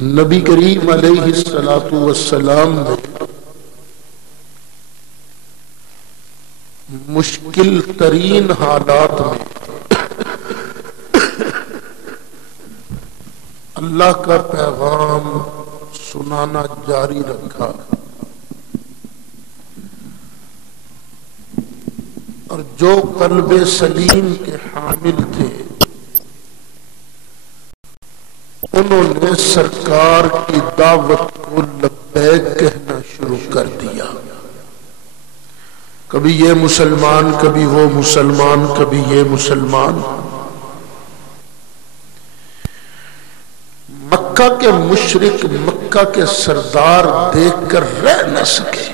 نبی کریم علیہ الصلوۃ والسلام نے مشکل ترین حالات میں اللہ کا پیغام سنانا جاری رکھا اور جو قلب سلیم کے حامل تھے انہوں نے سرکار کی دعوت کو لبیک کہنا شروع کر دیا. کبھی یہ مسلمان، کبھی وہ مسلمان، کبھی یہ مسلمان. مکہ کے مشرک مکہ کے سردار دیکھ کر رہ نہ سکے.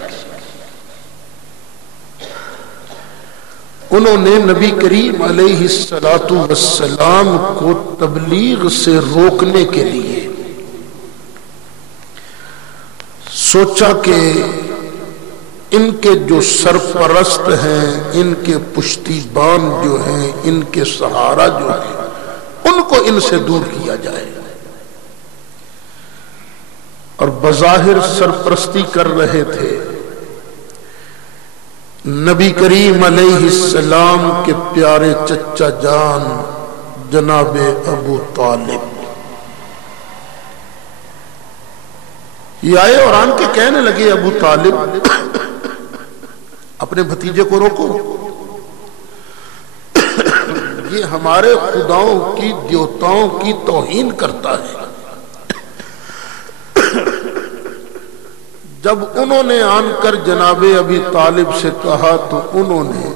انہوں نے نبی کریم علیہ الصلوۃ والسلام کو تبلیغ سے روکنے کے لیے سوچا کہ ان کے جو سرپرست ہیں، ان کے پشتیبان جو ہیں، ان کے سہارا جو ہیں، ان کو ان سے دور کیا جائے. اور بظاہر سرپرستی کر رہے تھے نبی کریم علیہ السلام کے پیارے چچا جان جناب ابو طالب. یہ آئے اور آن کے کہنے لگے ابو طالب اپنے بھتیجے کو روکو، یہ ہمارے خداؤں کی دیوتاؤں کی توہین کرتا ہے. جب انہوں نے آن کر جناب ابی طالب سے کہا تو انہوں نے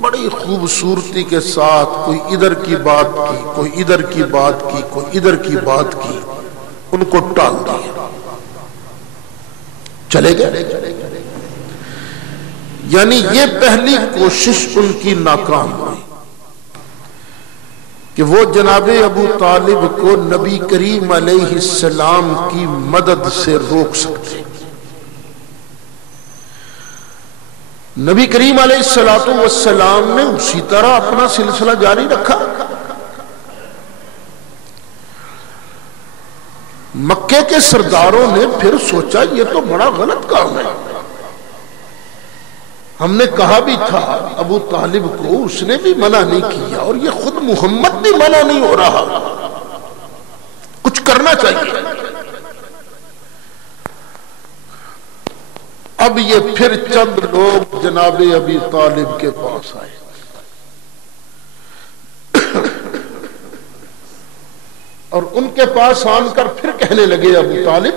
بڑی خوبصورتی کے ساتھ کوئی ادھر کی بات کی، کوئی ادھر کی بات کی، کوئی ادھر کی بات کی، ان کو ٹال دیا، چلے گئے. یعنی یہ پہلی کوشش ان کی ناکام ہوئی کہ وہ جناب ابو طالب کو نبی کریم علیہ السلام کی مدد سے روک سکتے. نبی کریم علیہ الصلوۃ والسلام نے اسی طرح اپنا سلسلہ جاری رکھا. مکے کے سرداروں نے پھر سوچا یہ تو بڑا غلط کام ہے. ہم نے کہا بھی تھا ابو طالب کو، اس نے بھی منع نہیں کیا، اور یہ خود محمد بھی منع نہیں ہو رہا، کچھ کرنا چاہیے. اب یہ پھر چند لوگ جناب ابی طالب کے پاس آئے. اور ان کے پاس آن کر پھر کہنے لگے ابو طالب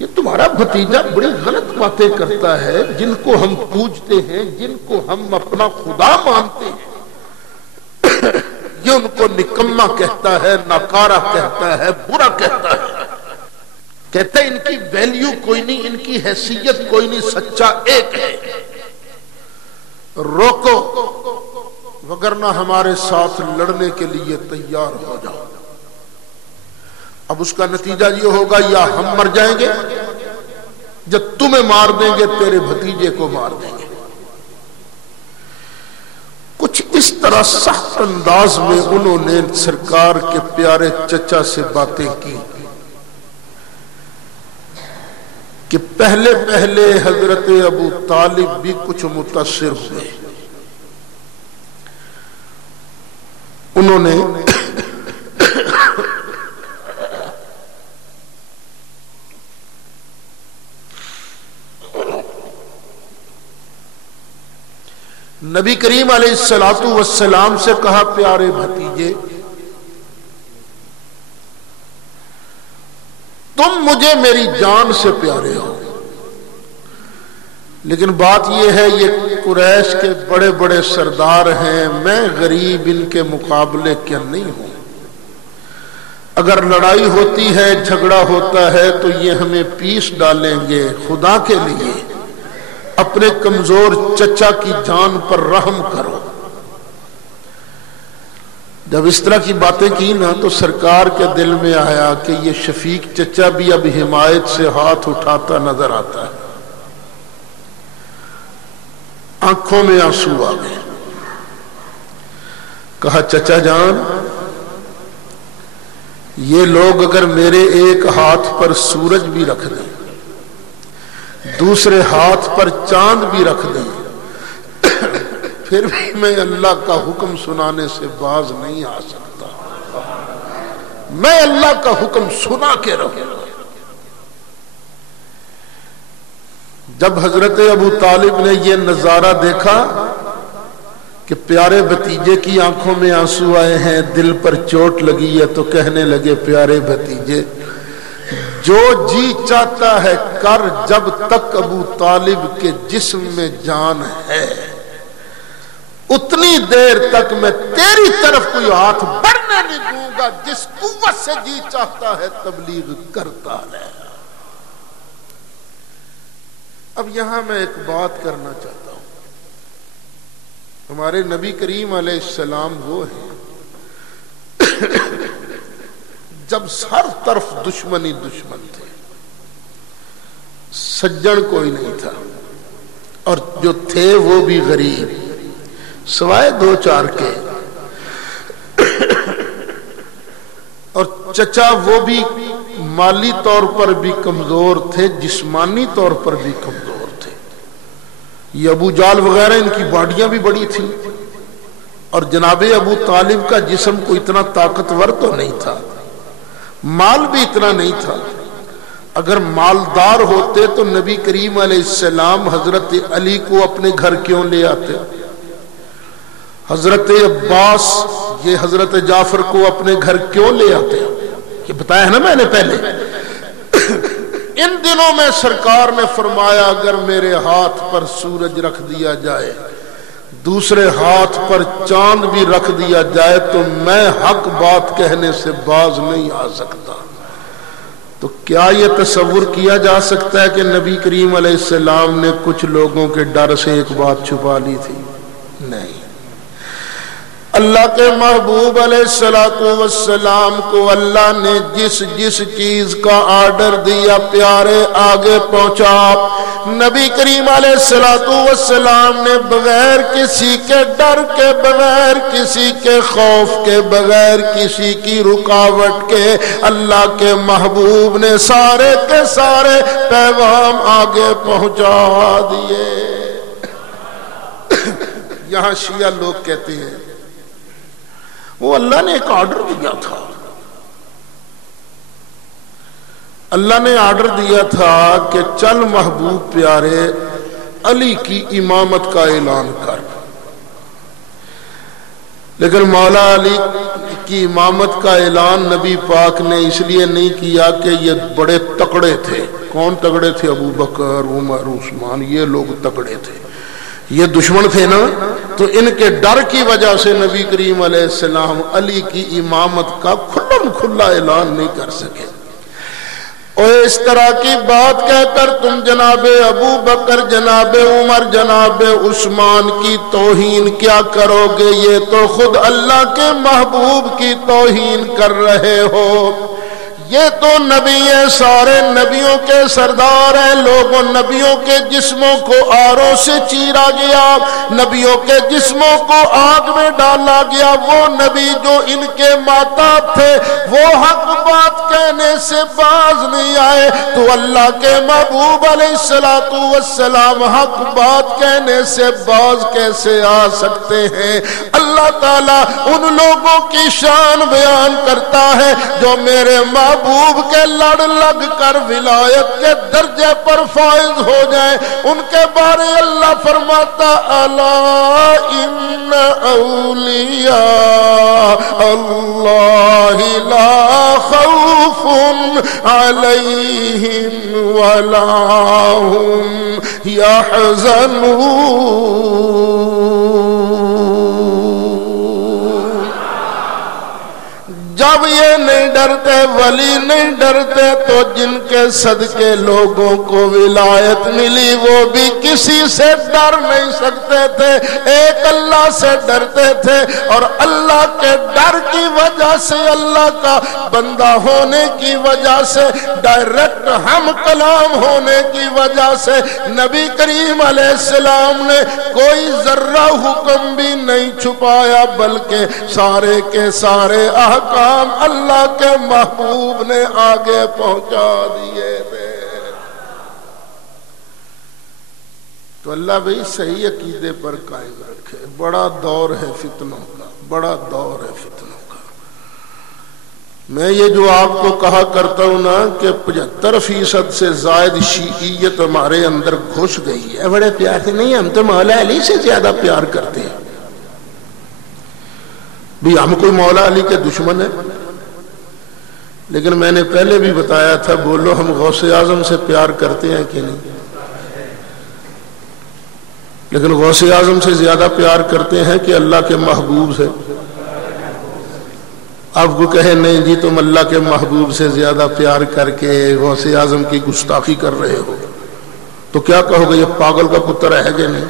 یہ تمہارا بھتیجا بڑی غلط باتیں کرتا ہے، جن کو ہم پوجتے ہیں، جن کو ہم اپنا خدا مانتے ہیں، یہ ان کو نکما کہتا ہے، ناکارہ کہتا ہے، برا کہتا ہے، کہتا ہے ان کی ویلیو کوئی نہیں، ان کی حیثیت کوئی نہیں، سچا ایک ہے. روکو وگرنہ ہمارے ساتھ لڑنے کے لیے تیار ہو جاؤ. اب اس کا نتیجہ یہ ہوگا یا ہم مر جائیں گے، جب تمہیں مار دیں گے تیرے بھتیجے کو مار دیں گے. کچھ اس طرح سخت انداز میں انہوں نے سرکار کے پیارے چچا سے باتیں کی کہ پہلے پہلے حضرت ابو طالب بھی کچھ متاثر ہوئے. انہوں نے نبی کریم علیہ الصلوۃ والسلام سے کہا پیارے بھتیجے تم مجھے میری جان سے پیارے ہو، لیکن بات یہ ہے یہ قریش کے بڑے بڑے سردار ہیں، میں غریب ان کے مقابلے کے نہیں ہوں. اگر لڑائی ہوتی ہے، جھگڑا ہوتا ہے تو یہ ہمیں پیس ڈالیں گے. خدا کے لیے اپنے کمزور چچا کی جان پر رحم کرو. جب اس طرح کی باتیں کی نا تو سرکار کے دل میں آیا کہ یہ شفیق چچا بھی اب حمایت سے ہاتھ اٹھاتا نظر آتا ہے. آنکھوں میں آنسو آ گئے. کہا چچا جان یہ لوگ اگر میرے ایک ہاتھ پر سورج بھی رکھ دیں دوسرے ہاتھ پر چاند بھی رکھ دیں پھر بھی میں اللہ کا حکم سنانے سے باز نہیں آ سکتا، میں اللہ کا حکم سنا کے رہوں گا۔ جب حضرت ابو طالب نے یہ نظارہ دیکھا کہ پیارے بھتیجے کی آنکھوں میں آنسو آئے ہیں، دل پر چوٹ لگی ہے، تو کہنے لگے پیارے بھتیجے جو جی چاہتا ہے کر، جب تک ابو طالب کے جسم میں جان ہے اتنی دیر تک میں تیری طرف کوئی ہاتھ بڑھنے نہیں دوں گا، جس قوت سے جی چاہتا ہے تبلیغ کرتا رہے۔ اب یہاں میں ایک بات کرنا چاہتا ہوں، ہمارے نبی کریم علیہ السلام وہ ہیں جب ہر طرف دشمنی دشمن تھے، سجن کوئی نہیں تھا، اور جو تھے وہ بھی غریب سوائے دو چار کے، اور چچا وہ بھی مالی طور پر بھی کمزور تھے، جسمانی طور پر بھی کمزور تھے۔ یہ ابو جال وغیرہ ان کی باڈیاں بھی بڑی تھیں، اور جناب ابو طالب کا جسم کو اتنا طاقتور تو نہیں تھا، مال بھی اتنا نہیں تھا۔ اگر مالدار ہوتے تو نبی کریم علیہ السلام حضرت علی کو اپنے گھر کیوں لے آتے، حضرت عباس یہ حضرت جعفر کو اپنے گھر کیوں لے آتے؟ یہ بتایا ہے نا میں نے پہلے۔ ان دنوں میں سرکار نے فرمایا اگر میرے ہاتھ پر سورج رکھ دیا جائے دوسرے ہاتھ پر چاند بھی رکھ دیا جائے تو میں حق بات کہنے سے باز نہیں آ سکتا۔ تو کیا یہ تصور کیا جا سکتا ہے کہ نبی کریم علیہ السلام نے کچھ لوگوں کے ڈر سے ایک بات چھپا لی تھی؟ نہیں۔ اللہ کے محبوب علیہ السلام کو اللہ نے جس جس چیز کا آرڈر دیا پیارے آگے پہنچا۔ نبی کریم علیہ السلام نے بغیر کسی کے ڈر کے، بغیر کسی کے خوف کے، بغیر کسی کی رکاوٹ کے اللہ کے محبوب نے سارے کے سارے پیغام آگے پہنچا دیے۔ یہاں شیعہ لوگ کہتے ہیں وہ اللہ نے ایک آرڈر دیا تھا، اللہ نے آرڈر دیا تھا کہ چل محبوب پیارے علی کی امامت کا اعلان کر، لیکن مولا علی کی امامت کا اعلان نبی پاک نے اس لیے نہیں کیا کہ یہ بڑے تکڑے تھے۔ کون تکڑے تھے؟ ابو بکر، عمر، عثمان، یہ لوگ تکڑے تھے، یہ دشمن تھے نا، تو ان کے ڈر کی وجہ سے نبی کریم علیہ السلام علی کی امامت کا کھلم کھلا اعلان نہیں کر سکے۔ اور اس طرح کی بات کہہ کر تم جناب ابو بکر، جناب عمر، جناب عثمان کی توہین کیا کرو گے؟ یہ تو خود اللہ کے محبوب کی توہین کر رہے ہو۔ یہ تو نبی ہے، سارے نبیوں کے سردار ہیں۔ لوگوں نبیوں کے جسموں کو آروں سے چیرا گیا، نبیوں کے جسموں کو آگ میں ڈالا گیا۔ وہ نبی جو ان کے ماتاب تھے وہ حق بات کہنے سے باز نہیں آئے، تو اللہ کے محبوب علیہ السلام حق بات کہنے سے باز کیسے آ سکتے ہیں؟ اللہ تعالیٰ ان لوگوں کی شان بیان کرتا ہے جو میرے محبوب کے لڑ لگ کر ولایت کے درجے پر فائز ہو جائیں۔ ان کے بارے اللہ فرماتا الا ان اولیاء اللہ لا خوف علیہم ولا هم يحزنون۔ جب یہ نہیں ڈرتے ولی نہیں ڈرتے تو جن کے صدقے لوگوں کو ولایت ملی وہ بھی کسی سے ڈر نہیں سکتے تھے، ایک اللہ سے ڈرتے تھے، اور اللہ کے ڈر کی وجہ سے، اللہ کا بندہ ہونے کی وجہ سے، ڈائریکٹ ہم کلام ہونے کی وجہ سے نبی کریم علیہ السلام نے کوئی ذرہ حکم بھی نہیں چھپایا، بلکہ سارے کے سارے احکام اللہ کے محبوب نے آگے پہنچا دیے تھے۔ تو اللہ بھائی صحیح عقیدے پر قائم رکھے۔ بڑا دور ہے فتنوں کا، بڑا دور ہے فتنوں کا۔ میں یہ جو آپ کو کہا کرتا ہوں نا کہ 75% سے زائد شیعیت ہمارے اندر گھس گئی ہے، بڑے پیار سے نہیں، ہم تو مولا علی سے زیادہ پیار کرتے ہیں۔ بھی ہم کوئی مولا علی کے دشمن ہیں؟ لیکن میں نے پہلے بھی بتایا تھا، بولو ہم غوث اعظم سے پیار کرتے ہیں کہ نہیں؟ لیکن غوث اعظم سے زیادہ پیار کرتے ہیں کہ اللہ کے محبوب سے؟ آپ کو کہے نہیں جی تم اللہ کے محبوب سے زیادہ پیار کر کے غوث اعظم کی گستاخی کر رہے ہو، تو کیا کہو گے؟ یہ پاگل کا پتر ہے کہ نہیں؟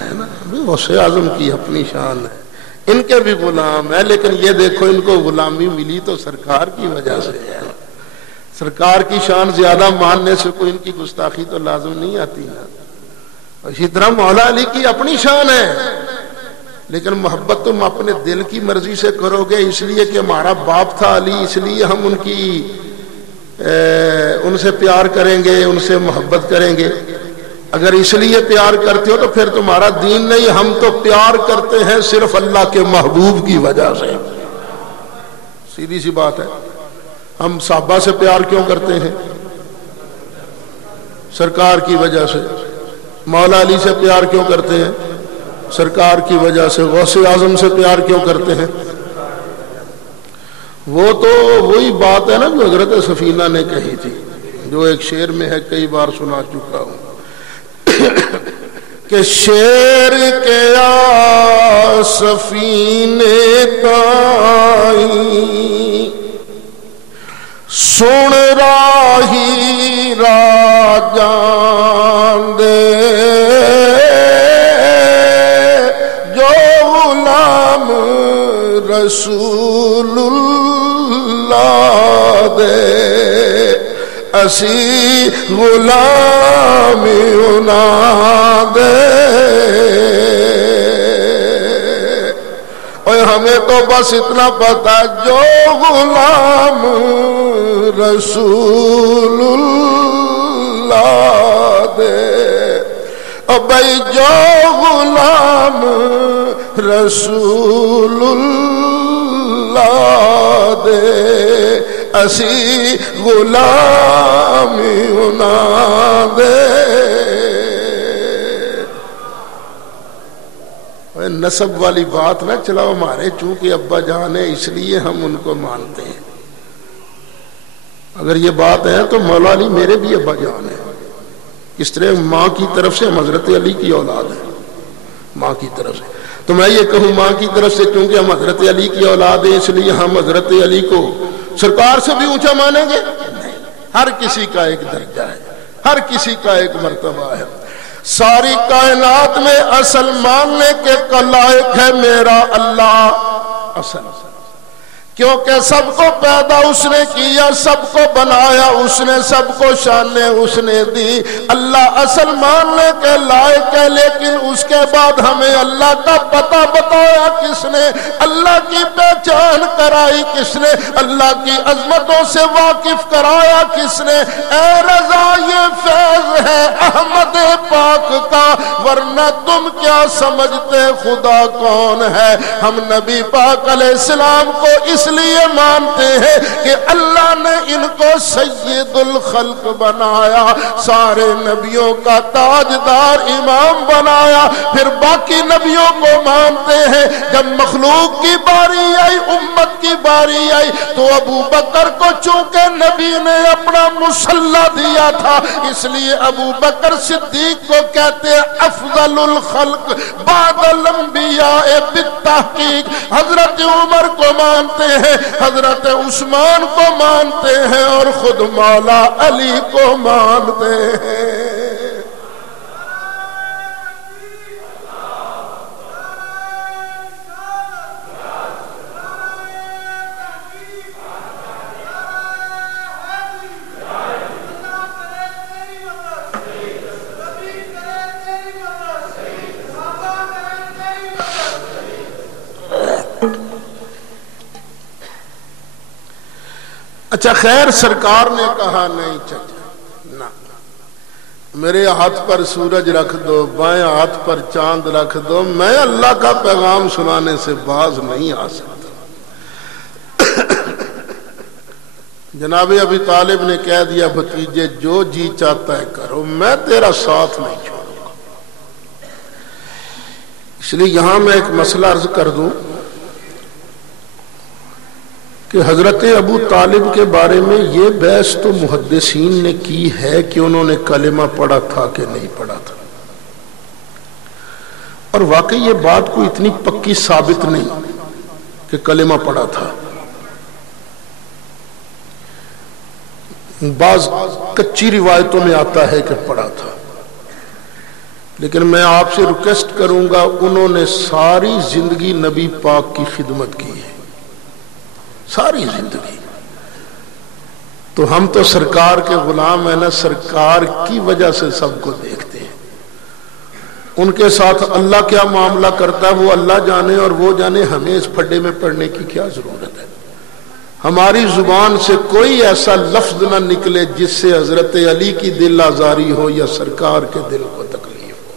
ہے نا؟ غوث اعظم کی اپنی شان ہے، ان کے بھی غلام ہے، لیکن یہ دیکھو ان کو غلامی ملی تو سرکار کی وجہ سے ہے۔ سرکار کی شان زیادہ ماننے سے کوئی ان کی گستاخی تو لازم نہیں آتی نا۔ اسی طرح مولا علی کی اپنی شان ہے، لیکن محبت تم اپنے دل کی مرضی سے کرو گے، اس لیے کہ ہمارا باپ تھا علی، اس لیے ہم ان سے پیار کریں گے، ان سے محبت کریں گے۔ اگر اس لیے پیار کرتے ہو تو پھر تمہارا دین نہیں، ہم تو پیار کرتے ہیں صرف اللہ کے محبوب کی وجہ سے۔ سیدھی سی بات ہے۔ ہم صحابہ سے پیار کیوں کرتے ہیں؟ سرکار کی وجہ سے۔ مولا علی سے پیار کیوں کرتے ہیں؟ سرکار کی وجہ سے۔ غوث اعظم سے پیار کیوں کرتے ہیں؟ وہ تو وہی بات ہے نا جو حضرت سفینہ نے کہی تھی، جو ایک شعر میں ہے، کئی بار سنا چکا ہوں کہ شیر کے سفینے تائی سن راہی راجان دے، جو غلام رسول اللہ دے، اسی غلامی انا دے۔ اور ہمیں تو بس اتنا پتا، جو غلام رسول اللہ دے، اور بھائی جو غلام رسول اللہ دے، اسی غلامی انا دے۔ نسب والی بات نہ چلاؤ، ہمارے چونکہ ابا جان ہے اس لیے ہم ان کو مانتے ہیں۔ اگر یہ بات ہے تو مولا علی میرے بھی ابا جان ہے۔ اس طرح ماں کی طرف سے ہم حضرت علی کی اولاد ہیں، ماں کی طرف سے۔ تو میں یہ کہوں ماں کی طرف سے کیونکہ ہم حضرت علی کی اولاد ہیں، اس لیے ہم حضرت علی کو سرکار سے بھی اونچا مانیں گے؟ نہیں، ہر کسی کا ایک درجہ ہے، ہر کسی کا ایک مرتبہ ہے۔ ساری کائنات میں اصل ماننے کے لائق ہے میرا اللہ اصل، کیونکہ سب کو پیدا اس نے کیا، سب کو بنایا اس نے، سب کو شانیں اس نے دی۔ اللہ اصل ماننے کے لائق ہے، لیکن اس کے بعد ہمیں اللہ کا پتہ بتایا کس نے، اللہ کی پہچان کرائی کس نے، اللہ کی عظمتوں سے واقف کرایا کس نے؟ اے رضا یہ فیض ہے احمد پاک کا، ورنہ تم کیا سمجھتے خدا کون ہے؟ ہم نبی پاک علیہ السلام کو اس لیے مانتے ہیں کہ اللہ نے ان کو سید الخلق بنایا، سارے نبیوں کا تاجدار امام بنایا۔ پھر باقی نبیوں کو مانتے ہیں۔ جب مخلوق کی باری آئی، امت کی باری آئی، تو ابو بکر کو چونکہ نبی نے اپنا مسلح دیا تھا، اس لیے ابو بکر صدیق کو کہتے ہیں افضل الخلق بعد الانبیاء بالتحقیق۔ حضرت عمر کو مانتے ہیں حضرت عثمان کو مانتے ہیں اور خود مولا علی کو مانتے ہیں۔ اچھا خیر، سرکار نے کہا نہیں چچا نہ، میرے ہاتھ پر سورج رکھ دو، بائیں ہاتھ پر چاند رکھ دو، میں اللہ کا پیغام سنانے سے باز نہیں آ سکتا۔ جناب ابی طالب نے کہہ دیا بھتیجے جو جی چاہتا ہے کرو، میں تیرا ساتھ نہیں چھوڑوں گا۔ اس لیے یہاں میں ایک مسئلہ عرض کر دوں کہ حضرت ابو طالب کے بارے میں یہ بحث تو محدثین نے کی ہے کہ انہوں نے کلمہ پڑھا تھا کہ نہیں پڑھا تھا، اور واقعی یہ بات کوئی اتنی پکی ثابت نہیں کہ کلمہ پڑھا تھا۔ بعض کچی روایتوں میں آتا ہے کہ پڑھا تھا، لیکن میں آپ سے ریکویسٹ کروں گا، انہوں نے ساری زندگی نبی پاک کی خدمت کی ہے، ساری زندگی۔ تو ہم تو سرکار کے غلام ہیں نا، سرکار کی وجہ سے سب کو دیکھتے ہیں۔ ان کے ساتھ اللہ کیا معاملہ کرتا ہے وہ اللہ جانے اور وہ جانے، ہمیں اس پھڈے میں پڑنے کی کیا ضرورت ہے۔ ہماری زبان سے کوئی ایسا لفظ نہ نکلے جس سے حضرت علی کی دل آزاری ہو یا سرکار کے دل کو تکلیف ہو۔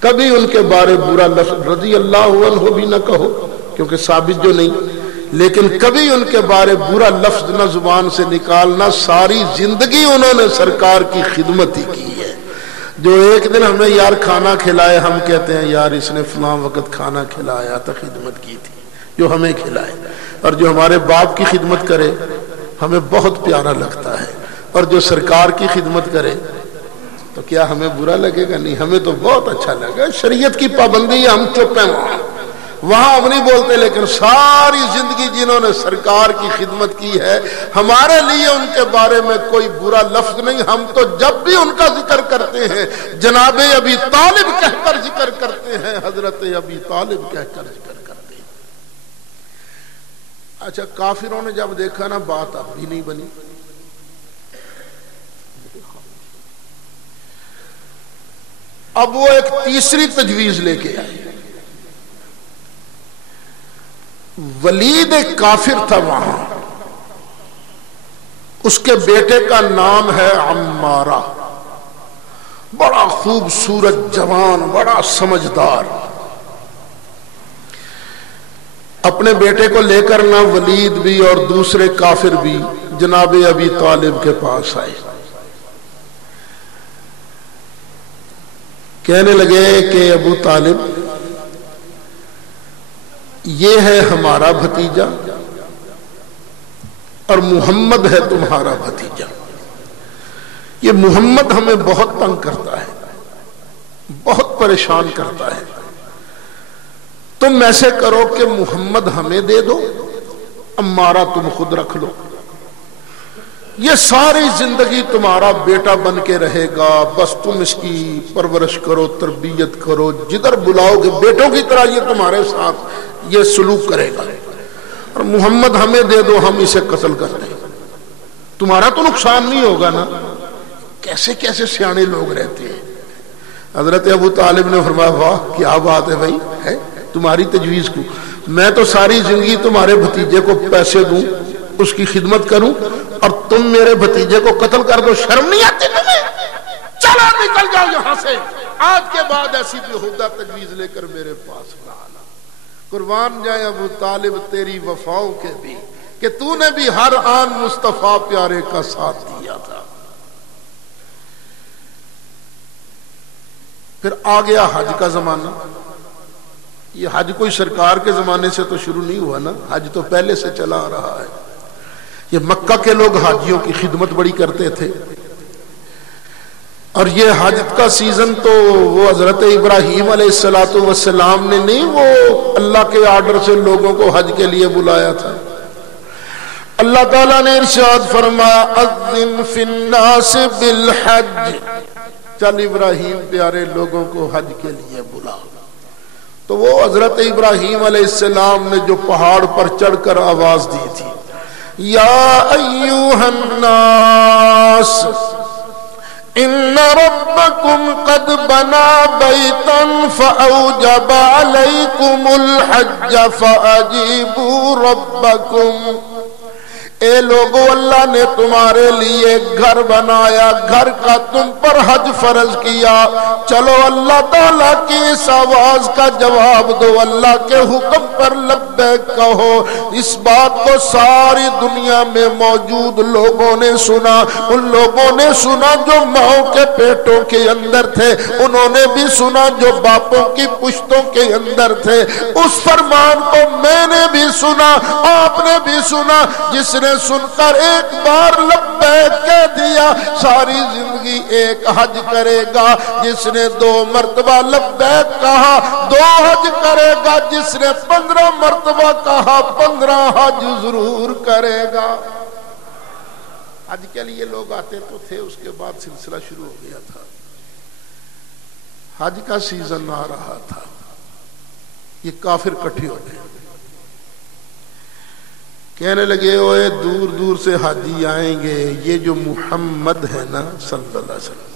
کبھی ان کے بارے برا لفظ رضی اللہ عنہ بھی نہ کہو کیونکہ ثابت جو نہیں، لیکن کبھی ان کے بارے برا لفظ نہ زبان سے نکالنا۔ ساری زندگی انہوں نے سرکار کی خدمت ہی کی ہے۔ جو ایک دن ہمیں یار کھانا کھلائے، ہم کہتے ہیں یار اس نے فلاں وقت کھانا کھلایا تھا، خدمت کی تھی، جو ہمیں کھلائے۔ اور جو ہمارے باپ کی خدمت کرے ہمیں بہت پیارا لگتا ہے، اور جو سرکار کی خدمت کرے تو کیا ہمیں برا لگے گا؟ نہیں، ہمیں تو بہت اچھا لگا۔ شریعت کی پابندی ہے، ہم چپ ہیں وہاں ہم نہیں بولتے، لیکن ساری زندگی جنہوں نے سرکار کی خدمت کی ہے، ہمارے لیے ان کے بارے میں کوئی برا لفظ نہیں۔ ہم تو جب بھی ان کا ذکر کرتے ہیں جناب ابی طالب کہہ کر ذکر کرتے ہیں، حضرت ابی طالب کہہ کر ذکر کرتے ہیں۔ اچھا کافروں نے جب دیکھا نا بات اب بھی نہیں بنی، اب وہ ایک تیسری تجویز لے کے آئے۔ ولید ایک کافر تھا وہاں، اس کے بیٹے کا نام ہے عمارہ، بڑا خوبصورت جوان، بڑا سمجھدار۔ اپنے بیٹے کو لے کر نہ ولید بھی اور دوسرے کافر بھی جناب ابی طالب کے پاس آئے، کہنے لگے کہ ابو طالب یہ ہے ہمارا بھتیجا اور محمد ہے تمہارا بھتیجا، یہ محمد ہمیں بہت تنگ کرتا ہے، بہت پریشان کرتا ہے، تم ایسے کرو کہ محمد ہمیں دے دو، عمارہ تم خود رکھ لو، یہ ساری زندگی تمہارا بیٹا بن کے رہے گا، بس تم اس کی پرورش کرو، تربیت کرو، جدھر بلاؤ گے بیٹوں کی طرح یہ تمہارے ساتھ یہ سلوک کرے گا، اور محمد ہمیں دے دو، ہم اسے قتل کر دیں، تمہارا تو نقصان نہیں ہوگا نا۔ کیسے کیسے سیانے لوگ رہتے ہیں۔ حضرت ابو طالب نے فرمایا واہ کیا بات ہے بھائی، ہے تمہاری تجویز کو، میں تو ساری زندگی تمہارے بھتیجے کو پیسے دوں، اس کی خدمت کروں، اور تم میرے بھتیجے کو قتل کر دو، شرم نہیں آتی تمہیں؟ چلو نکل جاؤ یہاں سے، آج کے بعد ایسی بیہودہ تجویز لے کر میرے پاس نہ آنا۔ قربان جائے ابو طالب تیری وفاؤں کے بھی، کہ تو نے بھی ہر آن مصطفیٰ پیارے کا ساتھ دیا تھا۔ پھر آ گیا حج کا زمانہ۔ یہ حج کوئی سرکار کے زمانے سے تو شروع نہیں ہوا نا، حج تو پہلے سے چلا آ رہا ہے۔ یہ مکہ کے لوگ حاجیوں کی خدمت بڑی کرتے تھے، اور یہ حج کا سیزن تو وہ حضرت ابراہیم علیہ السلام نے نہیں، وہ اللہ کے آرڈر سے لوگوں کو حج کے لیے بلایا تھا۔ اللہ تعالیٰ نے ارشاد فرمایا اذن فی الناس بالحج، چل ابراہیم پیارے لوگوں کو حج کے لیے بلا۔ تو وہ حضرت ابراہیم علیہ السلام نے جو پہاڑ پر چڑھ کر آواز دی تھی، یا ایوہ الناس ان ربکم قد بنا بیتا فاوجب علیکم الحج فاجیبوا ربکم، اے لوگو اللہ نے تمہارے لیے گھر بنایا، گھر کا تم پر حج فرض کیا، چلو اللہ تعالیٰ کی اس آواز کا جواب دو، اللہ کے حکم پر لبیک کہو۔ اس بات کو ساری دنیا میں موجود لوگوں نے سنا، ان لوگوں نے سنا جو ماؤں کے پیٹوں کے اندر تھے، انہوں نے بھی سنا جو باپوں کی پشتوں کے اندر تھے، اس فرمان کو میں نے بھی سنا، آپ نے بھی سنا، جس نے سن کر ایک بار لبیک کہہ دیا ساری زندگی ایک حج کرے گا، جس نے 2 مرتبہ لبیک کہا 2 حج کرے گا، جس نے 15 مرتبہ کہا 15 حج ضرور کرے گا۔ حج کے لیے لوگ آتے تو تھے، اس کے بعد سلسلہ شروع ہو گیا تھا، حج کا سیزن آ رہا تھا، یہ کافر اکٹھے ہو گئے، کہنے لگے اوے دور دور سے حاجی آئیں گے، یہ جو محمد ہے نا صلی اللہ علیہ وسلم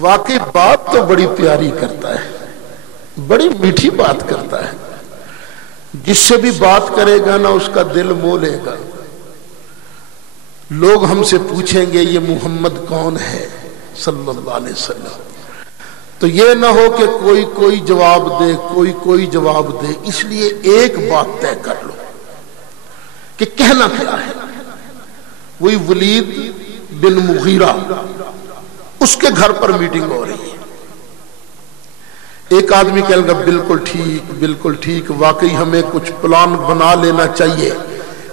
واقعی بات تو بڑی پیاری کرتا ہے، بڑی میٹھی بات کرتا ہے، جس سے بھی بات کرے گا نا اس کا دل مو لے گا۔ لوگ ہم سے پوچھیں گے یہ محمد کون ہے صلی اللہ علیہ وسلم، تو یہ نہ ہو کہ کوئی جواب دے، کوئی جواب دے، اس لیے ایک بات طے کر لو کہ کہنا کیا ہے۔ وہی ولید بن مغیرہ، اس کے گھر پر میٹنگ ہو رہی ہے، ایک آدمی کہے گا بالکل ٹھیک، واقعی ہمیں کچھ پلان بنا لینا چاہیے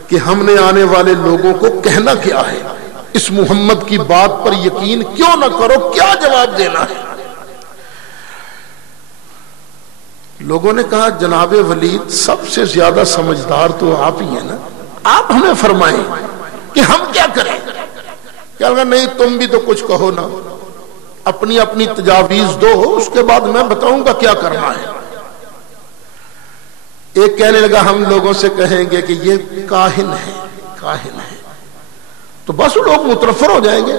کہ ہم نے آنے والے لوگوں کو کہنا کیا ہے، اس محمد کی بات پر یقین کیوں نہ کرو، کیا جواب دینا ہے۔ لوگوں نے کہا جناب ولید سب سے زیادہ سمجھدار تو آپ ہی ہیں نا، آپ ہمیں فرمائیں کہ ہم کیا کریں۔ کیا لگا نہیں تم بھی تو کچھ کہو نا، اپنی تجاویز دو، اس کے بعد میں بتاؤں گا کیا کرنا ہے۔ ایک کہنے لگا ہم لوگوں سے کہیں گے کہ یہ کاہن ہے، تو بس لوگ متنفر ہو جائیں گے۔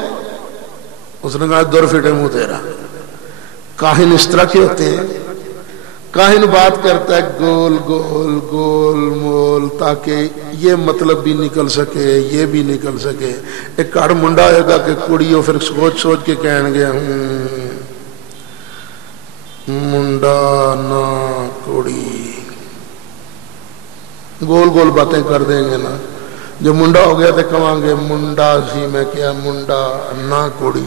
اس نے کہا دور فٹے منہ تیرا، کاہن اس طرح کے ہوتے ہیں، کاہن بات کرتا ہے گول مول، تاکہ یہ مطلب بھی نکل سکے یہ بھی نکل سکے۔ ایک کڑ منڈا ہوئے گا کہ کڑیوں پھر سوچ کے کہن گے منڈا نہ کڑی، گول باتیں کر دیں گے نا۔ جو منڈا ہو گیا تو کہیں گے منڈا سی میں کیا منڈا نہ کڑی،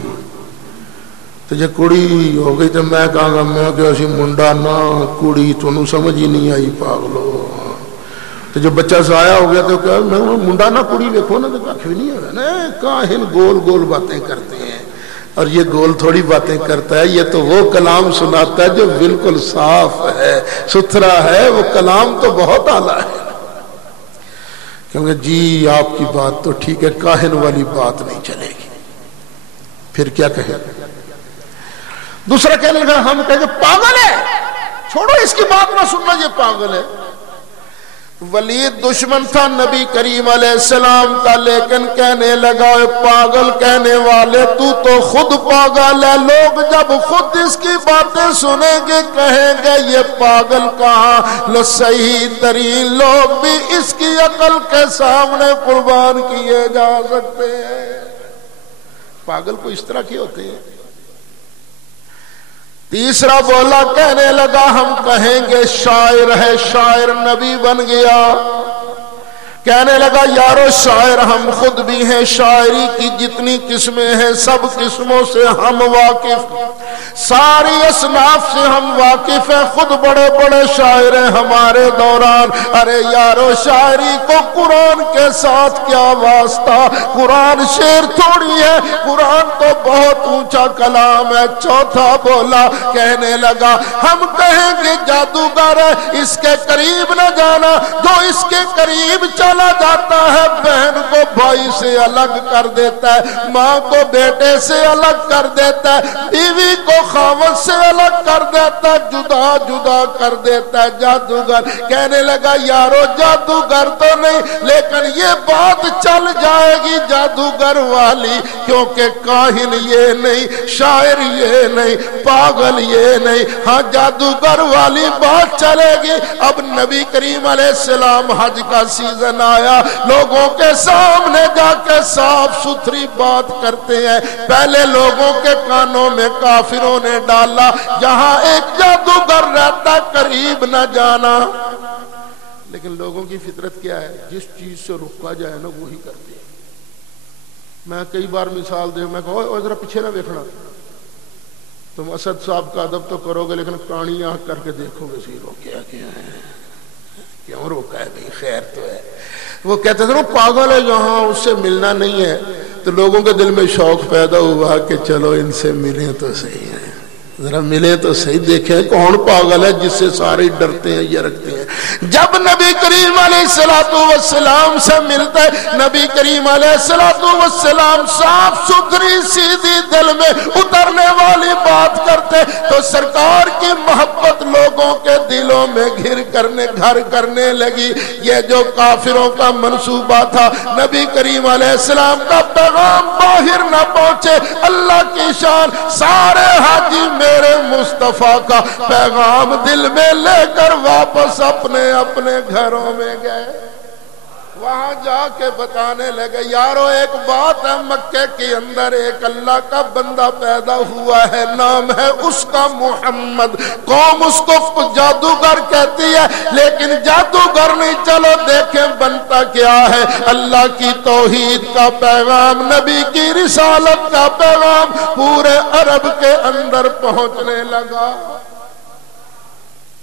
تو جب کڑی ہو گئی تو میں کہاں گا میں کہ اسی منڈا نہ کڑی، تو انہوں سمجھ ہی نہیں آئی پاگلو۔ تو جب بچہ سایا ہو گیا تو کہا میں منڈا نہ کڑی دیکھو نا، تو کافی نہیں ہو رہا نا، کاہن گول باتیں کرتے ہیں، اور یہ گول تھوڑی باتیں کرتا ہے، یہ تو وہ کلام سناتا ہے جو بالکل صاف ہے ستھرا ہے، وہ کلام تو بہت اعلیٰ ہے۔ کیونکہ جی آپ کی بات تو ٹھیک ہے، کاہن والی بات نہیں چلے گی، پھر کیا کہیں۔ دوسرا کہنے لگا ہم کہیں گے پاگل ہے، چھوڑو اس کی بات نہ سننا، یہ پاگل ہے۔ ولید دشمن تھا نبی کریم علیہ السلام کا، لیکن کہنے لگا اے پاگل کہنے والے تو خود پاگل ہے، لوگ جب خود اس کی باتیں سنیں گے کہیں گے یہ پاگل کہاں، صحیح ترین لوگ بھی اس کی عقل کے سامنے قربان کیے جا سکتے ہیں۔ پاگل کو اس طرح کے ہوتے ہیں۔ تیسرا بولا کہنے لگا ہم کہیں گے شاعر ہے، شاعر نبی بن گیا۔ کہنے لگا یارو شاعر ہم خود بھی ہیں، شاعری کی جتنی قسمیں ہیں سب قسموں سے ہم واقف، ساری اصناف سے ہم واقف ہیں، خود بڑے بڑے شاعر ہیں ہمارے دوران۔ ارے یارو شاعری کو قرآن کے ساتھ کیا واسطہ؟ قرآن شعر تھوڑی ہے، قرآن تو بہت اونچا کلام ہے۔ چوتھا بولا، کہنے لگا ہم کہیں گے جادوگر ہے، اس کے قریب نہ جانا، جو اس کے قریب چلا جاتا ہے بہن کو بھائی سے الگ کر دیتا ہے، ماں کو بیٹے سے الگ کر دیتا ہے، بیوی کو خاوند سے الگ کر دیتا ہے، جدا جدا کر دیتا ہے۔ جادوگر کہنے لگا یارو جادوگر تو نہیں، لیکن یہ بات چل جائے گی جادوگر والی، کیونکہ کاہن یہ نہیں، شاعر یہ نہیں، پاگل یہ نہیں، ہاں جادوگر والی بات چلے گی۔ اب نبی کریم علیہ السلام حج کا سیزن آیا، لوگوں کے سامنے جا کے صاف ستھری بات کرتے ہیں۔ پہلے لوگوں کے کانوں میں کافروں نے ڈالا جہاں ایک جادوگر رہتا قریب نہ جانا، لیکن لوگوں کی فطرت کیا ہے؟ جس چیز سے رکا جائے نا وہی کرتے ہیں۔ میں کئی بار مثال دے، میں کہو ذرا پیچھے نہ دیکھنا، تم اسد صاحب کا ادب تو کرو گے لیکن کانی آنکھ کر کے دیکھو گے سی روکیا کیا ہے، کیوں روکا ہے بھائی، خیر تو ہے۔ وہ کہتے تھے وہ پاگل ہے، یہاں اس سے ملنا نہیں ہے، تو لوگوں کے دل میں شوق پیدا ہوا کہ چلو ان سے ملیں تو صحیح ہے، ذرا ملیں تو صحیح، دیکھیں کون پاگل ہے جس سے سارے ڈرتے ہیں یا رکھتے ہیں۔ جب نبی کریم علیہ السلام سے ملتے، نبی کریم علیہ السلام صاف ستھری سیدھی دل میں اترنے والی بات کرتے تو سرکار کی محبت لوگوں کے دلوں میں گھر کرنے لگی۔ یہ جو کافروں کا منصوبہ تھا نبی کریم علیہ السلام کا پیغام باہر نہ پہنچے، اللہ کی شان، سارے حاجی میرے مصطفیٰ کا پیغام دل میں لے کر واپس اپنے اپنے گھروں میں گئے۔ وہاں جا کے بتانے لگے یارو ایک بات ہے، مکے کے اندر ایک اللہ کا بندہ پیدا ہوا ہے، نام ہے اس کا محمد، قوم اس کو جادوگر کہتی ہے لیکن جادوگر نہیں، چلو دیکھیں بنتا کیا ہے۔ اللہ کی توحید کا پیغام، نبی کی رسالت کا پیغام پورے عرب کے اندر پہنچنے لگا۔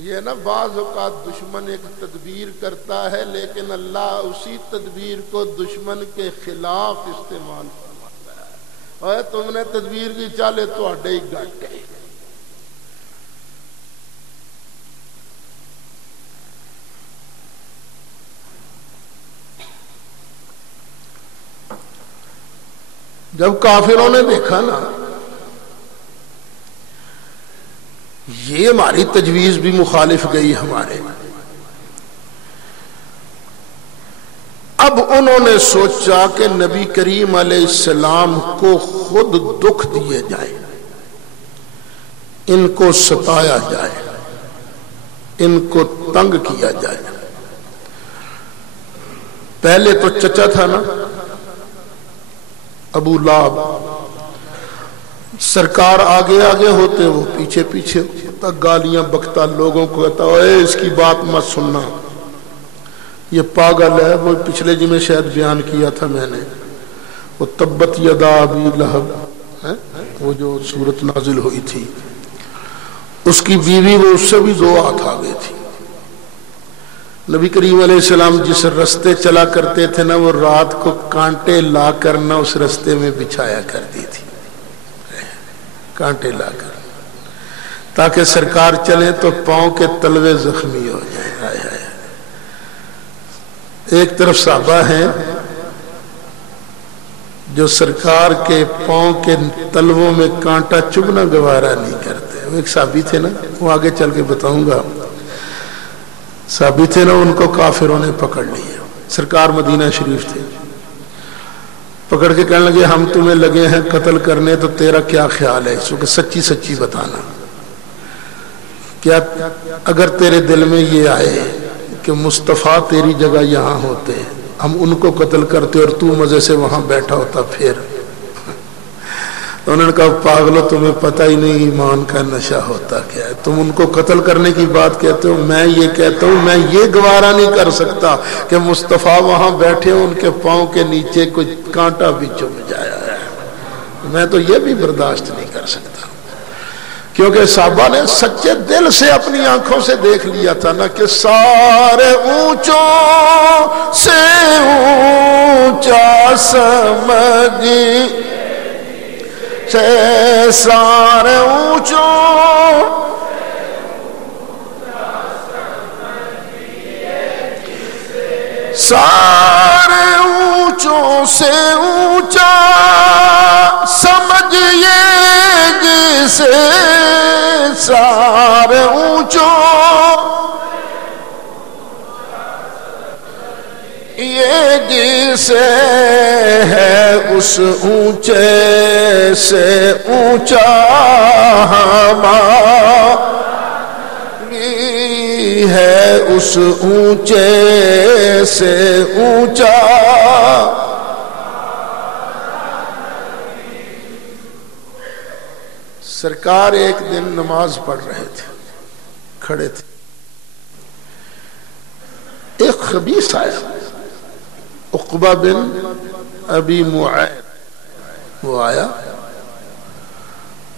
یہ نا بعض اوقات دشمن ایک تدبیر کرتا ہے لیکن اللہ اسی تدبیر کو دشمن کے خلاف استعمال فرماتا ہے۔ اور تم نے تدبیر کی چالے تو اڈے ہی گٹ گئے۔ جب کافروں نے دیکھا نا یہ ہماری تجویز بھی مخالف گئی ہمارے، اب انہوں نے سوچا کہ نبی کریم علیہ السلام کو خود دکھ دیے جائے، ان کو ستایا جائے، ان کو تنگ کیا جائے۔ پہلے تو چچا تھا نا ابو لہب، سرکار آگے آگے ہوتے وہ پیچھے پیچھے ہوتا، گالیاں بکتا، لوگوں کو کہتا اے اس کی بات مت سننا، یہ پاگل ہے۔ وہ پچھلے جمعے شاید بیان کیا تھا میں نے، وہ تبت یدا ابی لہب، وہ جو سورت نازل ہوئی تھی، اس کی بیوی وہ اس سے بھی 2 ہاتھ آگے تھی۔ نبی کریم علیہ السلام جس رستے چلا کرتے تھے نا وہ رات کو کانٹے لا کر نہ اس رستے میں بچھایا کرتی تھی، کانٹے لا کر، تاکہ سرکار چلیں تو پاؤں کے تلوے زخمی ہو جائیں۔ آئے آئے ایک طرف صحابہ ہیں جو سرکار کے پاؤں کے تلووں میں کانٹا چبھنا گوارا نہیں کرتے۔ وہ ایک صحابی تھے نا، وہ آگے چل کے بتاؤں گا، صحابی تھے نا، ان کو کافروں نے پکڑ لیا، سرکار مدینہ شریف تھے، پکڑ کے کہنے لگے ہم تمہیں لگے ہیں قتل کرنے، تو تیرا کیا خیال ہے اس کو، سچی سچی بتانا، کیا اگر تیرے دل میں یہ آئے کہ مصطفیٰ تیری جگہ یہاں ہوتے، ہم ان کو قتل کرتے اور تو مزے سے وہاں بیٹھا ہوتا پھر؟ انہوں نے کہا پاگلو تمہیں پتہ ہی نہیں ایمان کا نشہ ہوتا کیا ہے، تم ان کو قتل کرنے کی بات کہتے ہو، میں یہ کہتا ہوں میں یہ گوارا نہیں کر سکتا کہ مصطفیٰ وہاں بیٹھے ان کے پاؤں کے نیچے کوئی کانٹا بھی چبھ جایا ہے، میں تو یہ بھی برداشت نہیں کر سکتا۔ کیونکہ صحابہ نے سچے دل سے اپنی آنکھوں سے دیکھ لیا تھا نا کہ سارے اونچوں سے اونچا سمجھی سے سارے اونچوں سارے اونچوں سے اونچا سمجھیے جسے سارے اونچوں یہ جسے ہے اس اونچے سے اونچا ہماری ہے اس اونچے سے اونچا سرکار ایک دن نماز پڑھ رہے تھے کھڑے تھے ایک خبیث آیا عقبہ بن ابی معیط وہ آیا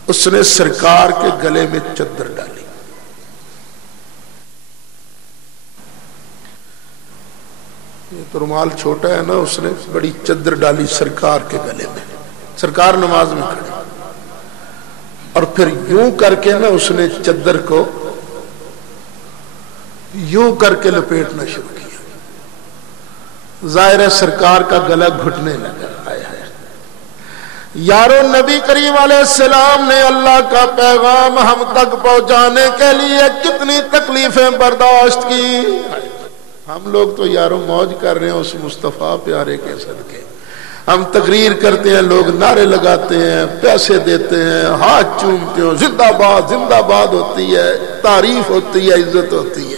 اس نے سرکار کے گلے میں چادر ڈالی یہ تو رومال چھوٹا ہے نا اس نے بڑی چادر ڈالی سرکار کے گلے میں سرکار نماز میں کھڑے اور پھر یوں کر کے نا اس نے چادر کو یوں کر کے لپیٹنا شروع کیا ظاہر ہے سرکار کا گلا گھٹنے لگا یارو نبی کریم علیہ السلام نے اللہ کا پیغام ہم تک پہنچانے کے لیے کتنی تکلیفیں برداشت کی ہم لوگ تو یارو موج کر رہے ہیں اس مصطفیٰ پیارے کے صدقے ہم تقریر کرتے ہیں لوگ نعرے لگاتے ہیں پیسے دیتے ہیں ہاتھ چومتے ہیں زندہ باد ہوتی ہے تعریف ہوتی ہے عزت ہوتی ہے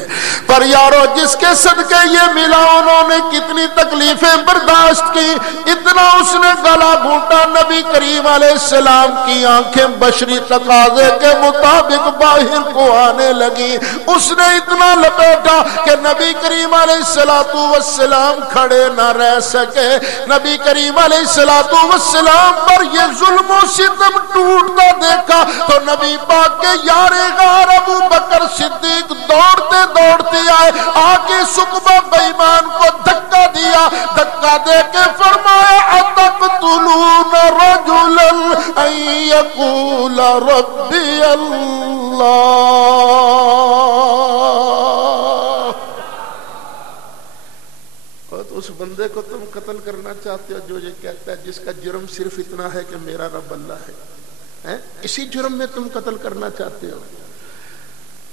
پر یارو جس کے صدقے یہ ملا انہوں نے کتنی تکلیفیں برداشت کی اتنا اس نے گلا گھونٹا نبی کریم علیہ السلام کی آنکھیں بشری تقاضے کے مطابق باہر کو آنے لگی اس نے اتنا لپیٹا کہ نبی کریم علیہ السلام کھڑے نہ رہ سکے نبی کریم علیہ السلام پر یہ ظلم و ستم ٹوٹتا دیکھا تو نبی پاک کے یار غار ابو بکر صدیق دوڑتے آئے آگے سقبہ بیمان کو دھکا دیا دھکا دے کے فرمایا اتقتلون رجلا ان یقول ربی اللہ اس بندے کو تم قتل کرنا چاہتے ہو جو یہ کہتا ہے جس کا جرم صرف اتنا ہے کہ میرا رب اللہ ہے اسی جرم میں تم قتل کرنا چاہتے ہو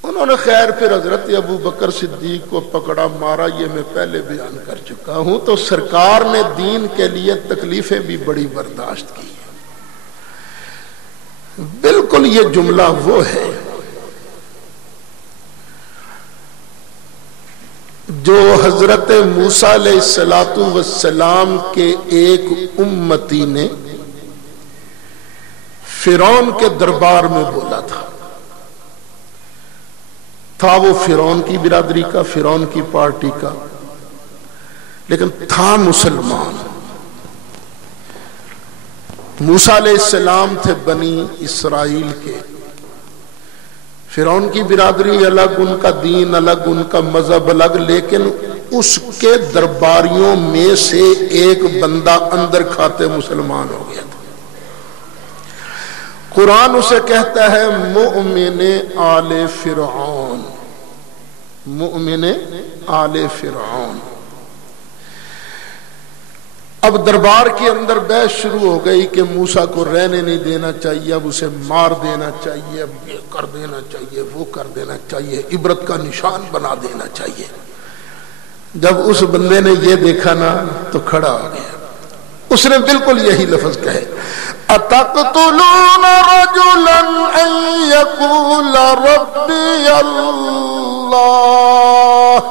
انہوں نے خیر پھر حضرت ابو بکر صدیق کو پکڑا مارا یہ میں پہلے بیان کر چکا ہوں تو سرکار نے دین کے لیے تکلیفیں بھی بڑی برداشت کی بالکل یہ جملہ وہ ہے جو حضرت موسیٰ علیہ السلام کے ایک امتی نے فرعون کے دربار میں بولا تھا وہ فرعون کی برادری کا فرعون کی پارٹی کا لیکن تھا مسلمان موسیٰ علیہ السلام تھے بنی اسرائیل کے فرعون کی برادری الگ ان کا دین الگ ان کا مذہب الگ لیکن اس کے درباریوں میں سے ایک بندہ اندر کھاتے مسلمان ہو گیا تھا قرآن اسے کہتا ہے مؤمن آل فرعون مؤمن آل فرعون اب دربار کے اندر بحث شروع ہو گئی کہ موسیٰ کو رہنے نہیں دینا چاہیے اب اسے مار دینا چاہیے اب یہ کر دینا چاہیے وہ کر دینا چاہیے عبرت کا نشان بنا دینا چاہیے جب اس بندے نے یہ دیکھا نا تو کھڑا ہو گیا اس نے بالکل یہی لفظ کہے اتقتلون رجلا ان یقول ربی اللہ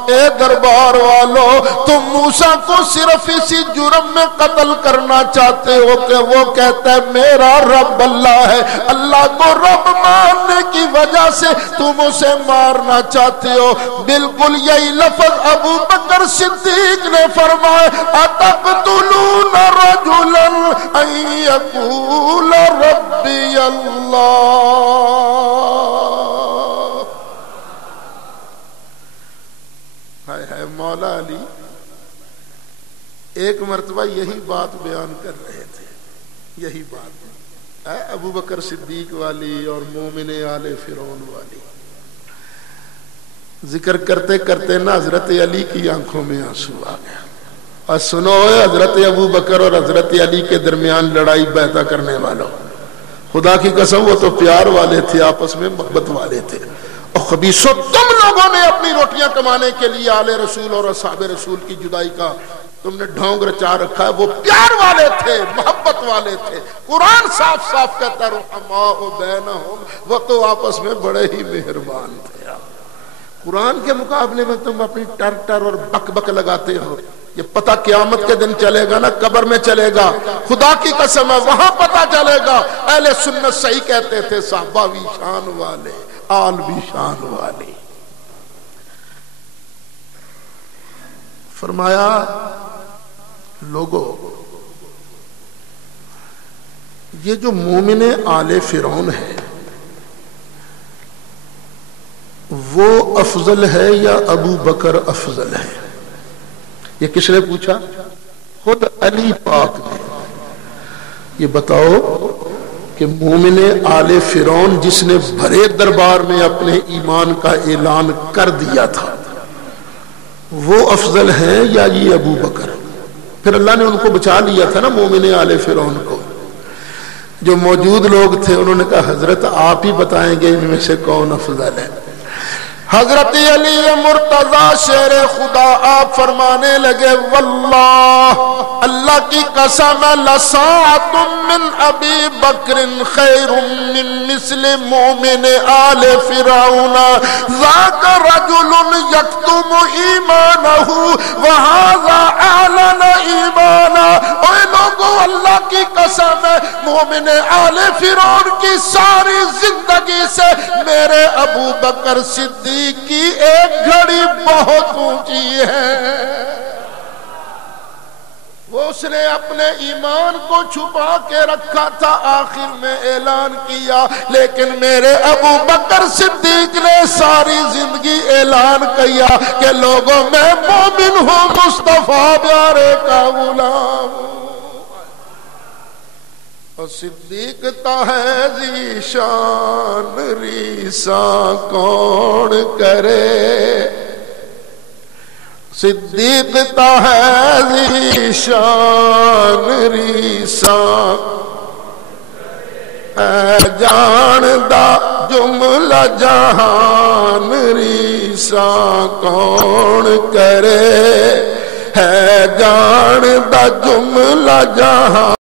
اے دربار والو تم موسیٰ کو صرف اسی جرم میں قتل کرنا چاہتے ہو کہ وہ کہتا ہے میرا رب اللہ ہے اللہ کو رب ماننے کی وجہ سے تم اسے مارنا چاہتے ہو بالکل یہی لفظ ابو بکر صدیق نے فرمایا اتقتلون رجلا ان یقول ربی اللہ ہائے ہائے مولا علی ایک مرتبہ یہی بات بیان کر رہے تھے، یہی بات ابو بکر صدیق والی اور مومن آل فرعون والی، ذکر کرتے کرتے نا حضرت علی کی آنکھوں میں آنسو آ گیا۔ اور سنو حضرت ابو بکر اور حضرت علی کے درمیان لڑائی بیعتہ کرنے والوں، خدا کی قسم وہ تو پیار والے تھے، آپس میں محبت والے تھے، اور خبیثو تم لوگوں نے اپنی روٹیاں کمانے کے لیے آل رسول اور اصحاب رسول کی جدائی کا تم نے ڈھونگ رچا رکھا ہے۔ وہ پیار والے تھے، محبت والے تھے، قرآن صاف صاف کہتا ہے رحماء بینہم، وہ تو آپس میں بڑے ہی مہربان تھے۔ قرآن کے مقابلے میں تم اپنی ٹر ٹر اور بک بک لگاتے ہو، یہ پتہ قیامت کے دن چلے گا نا، قبر میں چلے گا، خدا کی قسم ہے وہاں پتہ چلے گا۔ اہل سنت صحیح کہتے تھے صحابہ بھی شان والے، آل بھی شان والے۔ فرمایا لوگو یہ جو مومن آل فرعون ہے وہ افضل ہے یا ابو بکر افضل ہے؟ یہ کس نے پوچھا؟ خود علی پاک نے۔ یہ بتاؤ کہ مومن آل فرعون جس نے بھرے دربار میں اپنے ایمان کا اعلان کر دیا تھا وہ افضل ہے یا یہ ابو بکر؟ پھر اللہ نے ان کو بچا لیا تھا نا مومن آل فرعون کو۔ جو موجود لوگ تھے انہوں نے کہا حضرت آپ ہی بتائیں گے ان میں سے کون افضل ہے۔ حضرت علی مرتضی شیر خدا آپ فرمانے لگے واللہ اللہ کی قسم لساعۃ من ابی بکر خیر من مثل مومن آل فرعون ذاک رجل یکتم ایمانہ وہذا اعلن ایمانہ۔ اے لوگوں اللہ کی قسم ہے مومن آل فرعون کی ساری زندگی سے میرے ابو بکر صدیق کی ایک گھڑی بہت اونچی ہے۔ وہ اس نے اپنے ایمان کو چھپا کے رکھا تھا، آخر میں اعلان کیا، لیکن میرے ابو بکر صدیق نے ساری زندگی اعلان کیا کہ لوگوں میں مومن ہوں، مصطفیٰ پیارے کا غلام ہوں۔ صدیق تا ہے ذیشان ریساں کون کرے، صدیق تا ہے ذیشان ریساں اے جاندہ جملہ جہان ریساں کون کرے، ہے جاندہ جملہ جہان